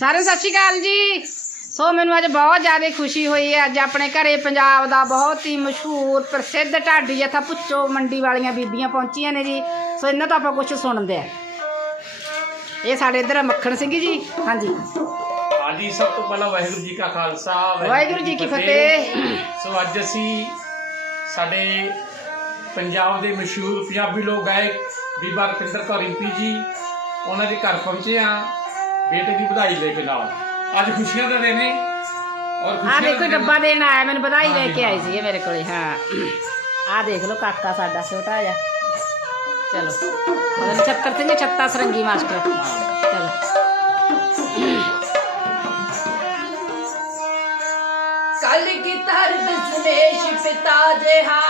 ਸਾਰੇ ਸਤਿ ਸ਼੍ਰੀ ਅਕਾਲ ਜੀ। ਸੋ ਮੈਨੂੰ ਅੱਜ ਬਹੁਤ ਜ਼ਿਆਦਾ ਖੁਸ਼ੀ ਹੋਈ ਹੈ। ਅੱਜ ਆਪਣੇ ਘਰੇ ਪੰਜਾਬ ਦਾ ਬਹੁਤ ਹੀ ਮਸ਼ਹੂਰ ਪ੍ਰਸਿੱਧ ਢਾਡੀ ਜਥਾ ਪੁੱਚੋ ਮੰਡੀ ਵਾਲੀਆਂ ਬੀਬੀਆਂ ਪਹੁੰਚੀਆਂ ਨੇ ਜੀ। ਸੋ ਇਹਨਾਂ ਤੋਂ ਆਪਾਂ ਕੁਝ ਸੁਣਦੇ ਆ ਇਹ ਸਾਡੇ ਇੱਧਰ ਮੱਖਣ ਸਿੰਘ ਜੀ। ਹਾਂਜੀ। ਹਾਂਜੀ ਸਭ ਤੋਂ ਪਹਿਲਾਂ ਵਾਹਿਗੁਰੂ ਜੀ ਕਾ ਖਾਲਸਾ ਵਾਹਿਗੁਰੂ ਜੀ ਕੀ ਫਤਿਹ। ਸੋ ਅੱਜ ਅਸੀਂ ਸਾਡੇ ਪੰਜਾਬ ਦੇ ਮਸ਼ਹੂਰ ਪੰਜਾਬੀ ਲੋਕ ਗਾਇਕ ਬੀਬਾ ਰਪਿੰਦਰ ਕੌਰ ਰਿੰਪੀ ਜੀ ਉਹਨਾਂ ਦੇ ਘਰ ਪਹੁੰਚੇ ਆ बेटे की बधाई लेके लाओ आज खुशियाँ दे देने और हाँ देखो डब्बा देने आया मैंने बधाई लेके आई जी मेरे कोले हाँ आ देख लो काका साडा छोटा आया चलो मतलब चक्कर से छत्ता सरंगी मास्टर चलो कल की तरह दशमेश पिता जेहा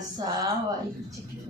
三瓦一。